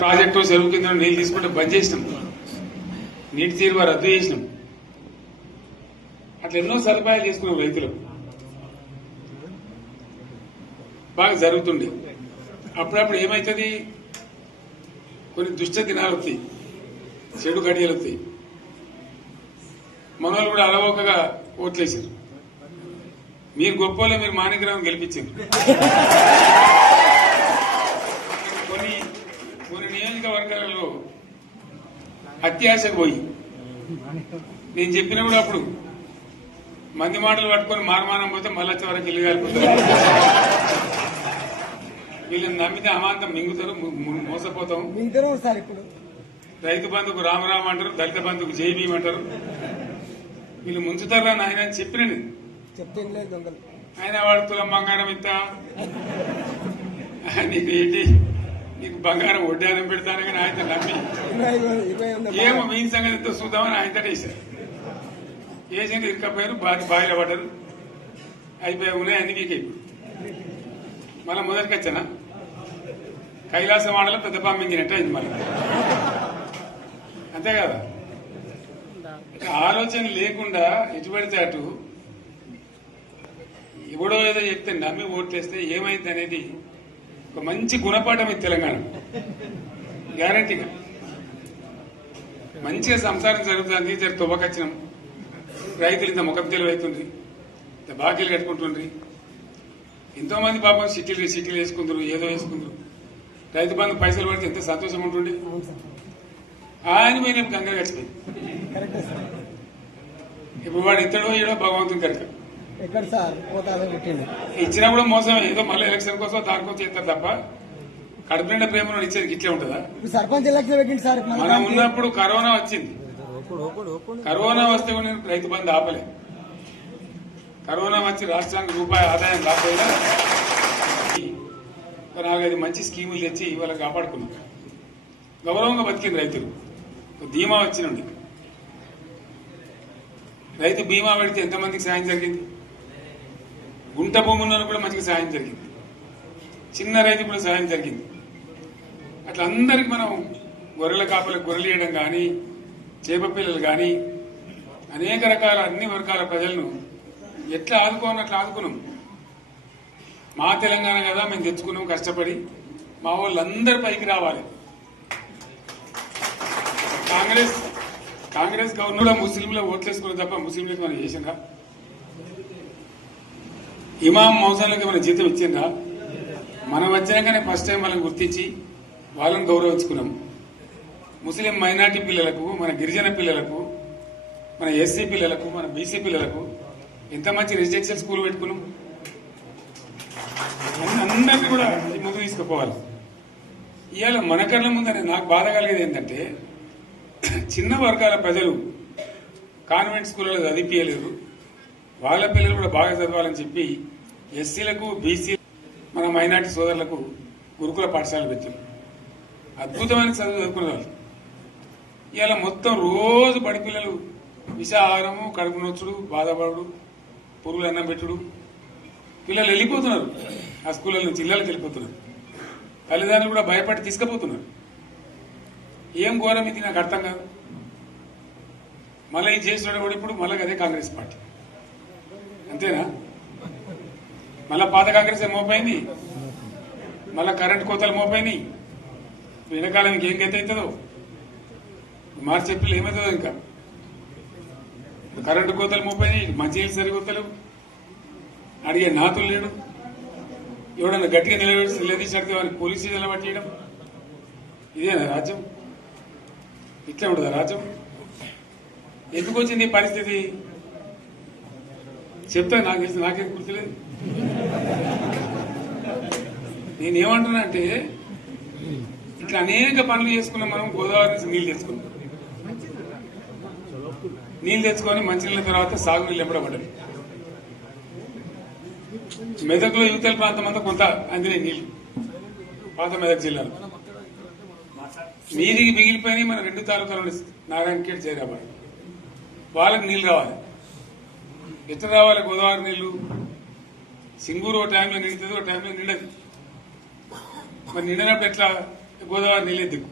Project చెరువు కింద నీళ్ళు తీసుకుంటే బంద్ చేసినాం, నీటి తీరువ రద్దు చేసినాం. అట్లా ఎన్నో సదుపాయాలు చేసుకున్నాం. రైతులు బాగా జరుగుతుండే. అప్పుడప్పుడు ఏమవుతుంది, కొన్ని దుష్ట దినాలు వస్తాయి, చెడు గడియలు వస్తాయి. మనోళ్ళు కూడా అలవోకగా ఓట్లేసారు. మీరు గొప్పలో మీరు మాణిగ్రామం గెలిపించారు. కొన్ని నియోజకవర్గాలలో అత్యాశకు పోయి నేను చెప్పినప్పుడు అప్పుడు మంది మాటలు పట్టుకొని మారమానం పోతే మళ్ళీ వరకు ఇల్లు కాలిపోతారు. వీళ్ళని నమ్మితే అమాంతం మింగుతారు, మోసపోతాం. రైతు బంధుకు రామరామ అంటారు, దళిత బంధుకు జై భీమ్ అంటారు. వీళ్ళు ముంచుతారా నాయన అని చెప్పినండి. ఆయన వాడు తులం బంగారం ఇంత, నీకు ఏంటి, నీకు బంగారం వడ్డానం పెడతాను కానీ ఆయన నమ్మి ఏమో మీ సంగతి ఎంతో చూద్దామని ఆయన వేశారు. వేసింది ఇరుకపోయారు, బావిలో పడ్డారు, అయిపోయి ఉన్నాయి అన్ని వీక్ అయిపోయి. మళ్ళీ మొదటికి వచ్చానా కైలాసం ఆడలో పెద్ద పామింగినట్టు అయింది. మళ్ళీ అంతే కదా, ఆలోచన లేకుండా ఎటు పడితే అటు ఎవడో ఏదో చెప్తే నమ్మి ఓట్లేస్తే ఏమైంది అనేది ఒక మంచి గుణపాఠం ఇది తెలంగాణ. గ్యారంటీగా మంచిగా సంసారం జరుగుతుంది. జర తువ్వకచ్చినాం, రైతులు ఇంత ముఖం తెలివైతుండ్రి, ఇంత బాకీలు కట్టుకుంటుండ్రి. ఎంతో మంది పాపం సిటీలు వేసుకుందరు, ఏదో వేసుకుందరు. రైతు బంధు పైసలు పడితే ఎంత సంతోషం ఉంటుండే. ఆయన మీద గంగలు గడిచిపోయింది. ఇప్పుడు వాడు ఇతడో ఏడో భగవంతుని కనుక ఇచ్చినా కూడా మోసం. ఏదో మళ్ళీ ఎలక్షన్ కోసం దానికోసం చేస్తారు తప్ప కడుపు నిండా ప్రేమ ఇచ్చేది ఇట్లే ఉంటుందా? సర్పంచ్ ఎలక్షన్ పెట్టింది సార్. మనం ఉన్నప్పుడు కరోనా వచ్చింది. కరోనా వస్తే కూడా నేను రైతు బంధు ఆపలే. కరోనా వచ్చి రాష్ట్రానికి రూపాయి ఆదాయం రాకపోయినా 4-5 మంచి స్కీములు తెచ్చి వాళ్ళకి కాపాడుకున్నాం. గౌరవంగా బతికింది రైతులు. బీమా వచ్చినండి. రైతు బీమా పెడితే ఎంతమందికి సాయం జరిగింది? గుంట భూములను కూడా మంచిగా సాయం జరిగింది. చిన్న రైతు కూడా సాయం జరిగింది. అట్లా అందరికి మనం గొర్రెల కాపలకు గొర్రెలు వేయడం కానీ, చేప పిల్లలు కానీ, అనేక రకాల అన్ని వర్గాల ప్రజలను ఎట్లా ఆదుకోనట్లు ఆదుకున్నాం. మా తెలంగాణ కదా మేము తెచ్చుకున్నాం కష్టపడి. మా వాళ్ళందరి పైకి రావాలి. కాంగ్రెస్ గవర్నర్ ముస్లింలు ఓట్లేసుకున్న తప్ప ముస్లింలకు మనం చేసిందా? ఇమాం మౌజన్లకి మన జీతం ఇచ్చిందా? మనం వచ్చినాకనే ఫస్ట్ టైం వాళ్ళని గుర్తించి వాళ్ళని గౌరవించుకున్నాం. ముస్లిం మైనార్టీ పిల్లలకు, మన గిరిజన పిల్లలకు, మన ఎస్సీ పిల్లలకు, మన బీసీ పిల్లలకు ఎంత మంచి రెసిడెన్షియల్ స్కూల్ పెట్టుకున్నాం. అందరినీ కూడా ముందు తీసుకుపోవాలి. ఇవాళ మన కళ్ళ ముందని నాకు బాధ కలిగేది ఏంటంటే, చిన్న వర్గాల ప్రజలు కాన్వెంట్ స్కూళ్ళలో చదివించలేరు. వాళ్ళ పిల్లలు కూడా బాగా చదవాలని చెప్పి ఎస్సీలకు, బీసీ, మన మైనార్టీ సోదరులకు గురుకుల పాఠశాలలు పెట్టారు. అద్భుతమైన చదువు చదువుకునే వాళ్ళు. ఇవాళ మొత్తం రోజు బడి పిల్లలు విషాహారము, కడుపు నొచ్చుడు, బాధపడు, పురుగులు అన్నం పెట్టుడు. పిల్లలు వెళ్ళిపోతున్నారు ఆ స్కూళ్ళ నుంచి, ఇళ్ళకి వెళ్ళిపోతున్నారు. తల్లిదండ్రులు కూడా భయపడి తీసుకుపోతున్నారు. ఏం ఘోరం ఇది నాకు అర్థం కాదు. మళ్ళీ ఇది చేసిన కూడా ఇప్పుడు మళ్ళీ అదే కాంగ్రెస్ పార్టీ. అంతేనా? మళ్ళా పాత కాంగ్రెస్ మోపైంది, మళ్ళా కరెంటు కోతలు మోపైనాయి. వెనకాలం ఇంకేం గతి అవుతుందో మార్చి చెప్పి ఏమవుతుందో. ఇంకా కరెంటు కోతలు మోపైనాయి, మంచినీళ్ళు సరికొత్తలు, అడిగే నాతులు లేడు. ఎవడన్నా గట్టిగా నిలదీసినట్టు వారికి పోలీసు స్టేషన్లో పట్టేయడం. ఇదేనా రాజ్యం? ఇట్లా ఉంటుందా రాజ్యం? ఎందుకు వచ్చింది ఈ పరిస్థితి చెప్తా. నాకు తెలిసి నాకేం గుర్తులేదు. నేనేమంటున్నా అంటే, ఇట్లా అనేక పనులు చేసుకున్నాం మనం. గోదావరి నుంచి నీళ్లు తెచ్చుకున్నాం. నీళ్లు తెచ్చుకొని మంచినీళ్ళ తర్వాత సాగునీళ్ళు ఎంపడబడ్డాయి. మెదక్లో యువతల ప్రాంతం అంతా కొంత అందినాయి నీళ్లు. పాత మెదక్ జిల్లాలో మీదికి మిగిలిపోయినాయి మన 2 తాలూకాలు, నారాయణఖేడ్, జైరాబాద్. వాళ్ళకి నీళ్లు రావాలి. ఎట్లా రావాలి గోదావరి నీళ్లు? సింగూరు ఒక టైంలో నిండుతుంది, ఒక టైంలో నిండదు. మరి నిండినప్పుడు ఎట్లా గోదావరి నీళ్ళే దిక్కు